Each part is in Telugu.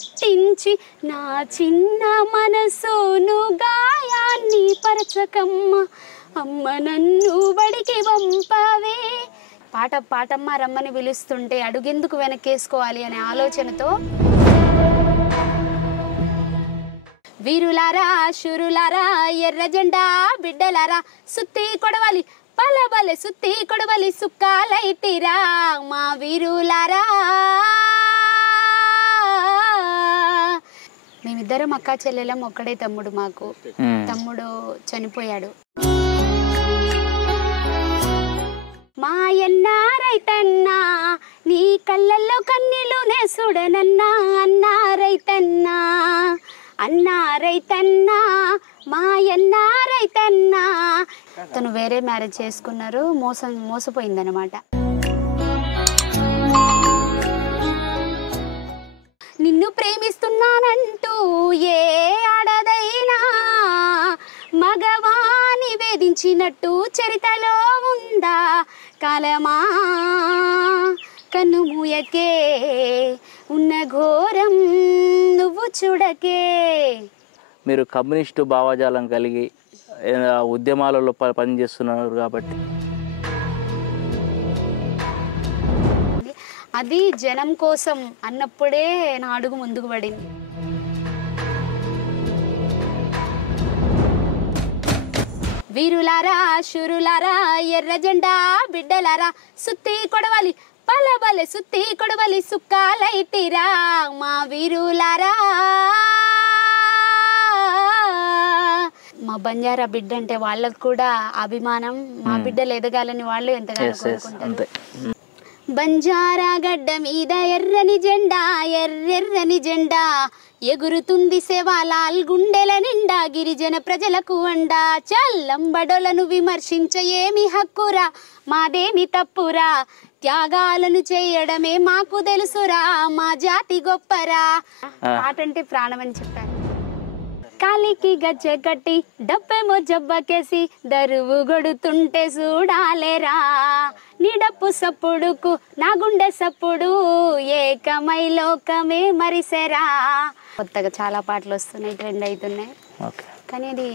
పెట్టించి నా చిన్న మనసును గాయాన్ని పరచకమ్మ అమ్మ నన్ను బడికి పంపవే. పాటమ్మ రమ్మని పిలుస్తుంటే అడుగెందుకు వెనకేసుకోవాలి అనే ఆలోచనతో వీరులారా శూరులారా ఎర్ర జెండా బిడ్డలారా సుత్తి కొడవాలి పలబలె సుత్తి కొడవాలి సుక్కాలైతిరా మా వీరులారా. మేమిద్దరం అక్కా చెల్లెలం, ఒక్కడే తమ్ముడు మాకు. తమ్ముడు చనిపోయాడు. మాయన్న రైతన్నా నీ కళ్ళల్లో కన్నీళ్ళు నే చూడనన్నా అన్నా రైతన్నా అన్నా రైతన్నా మాయన్న రైతన్నా. తను వేరే మ్యారేజ్ చేసుకున్నారు, మోసపోయిందనమాట. నిన్ను ప్రేమిస్తున్నానంటూ ఏ ఆడదైనా మగవాని వేధించినట్టు చరితలో ఉందా కాలమా. కన్ను మూయకే ఉన్న ఘోరం నువ్వు చూడకే. మీరు కమ్యూనిస్టు భావజాలం కలిగి ఉద్యమాలలో పనిచేస్తున్నారు కాబట్టి అది జనం కోసం అన్నప్పుడే నా అడుగు ముందుకు పడింది. వీరులారా శూరులారా ఎర్ర జెండా బిడ్డలారా సుత్తి కొడవాలి పలబలె సుత్తి కొడవాలి సుక్కాలైతిరా మా వీరులారా. మా బంజారా బిడ్డ అంటే వాళ్ళకు కూడా అభిమానం, మా బిడ్డలు ఎదగాలని వాళ్ళు ఎంతగానో కోరుకుంటారు. బంజారా గడ్డ మీద ఎర్రని జెండా ఎర్రెర్రని జెండా ఎగురుతుంది సేవాలాల్ గుండెల నిండా గిరిజన ప్రజలకు అండా. చల్లంబడోలను విమర్శించ ఏమి హక్కురా మాదేమి తప్పురా త్యాగాలను చేయడమే మాకు తెలుసురా మా జాతి గొప్పరా. పాట అంటే ప్రాణం అని చెప్పారు. కాలికి గజ్జె కట్టి డబ్బేమో జబ్బకేసి దరువు గొడుతుంటే చూడాలేరా నీ డప్పు సప్పుడుకు నా గుండె సప్పుడు ఏకమై లోకమే మరిసెరా. కొత్తగా చాలా పాటలు వస్తున్నాయి, ట్రెండ్ అవుతున్నాయి. కానీ అది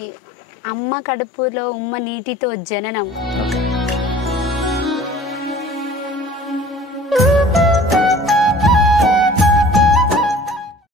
అమ్మ కడుపులో ఉమ్మ నీటితో జననం.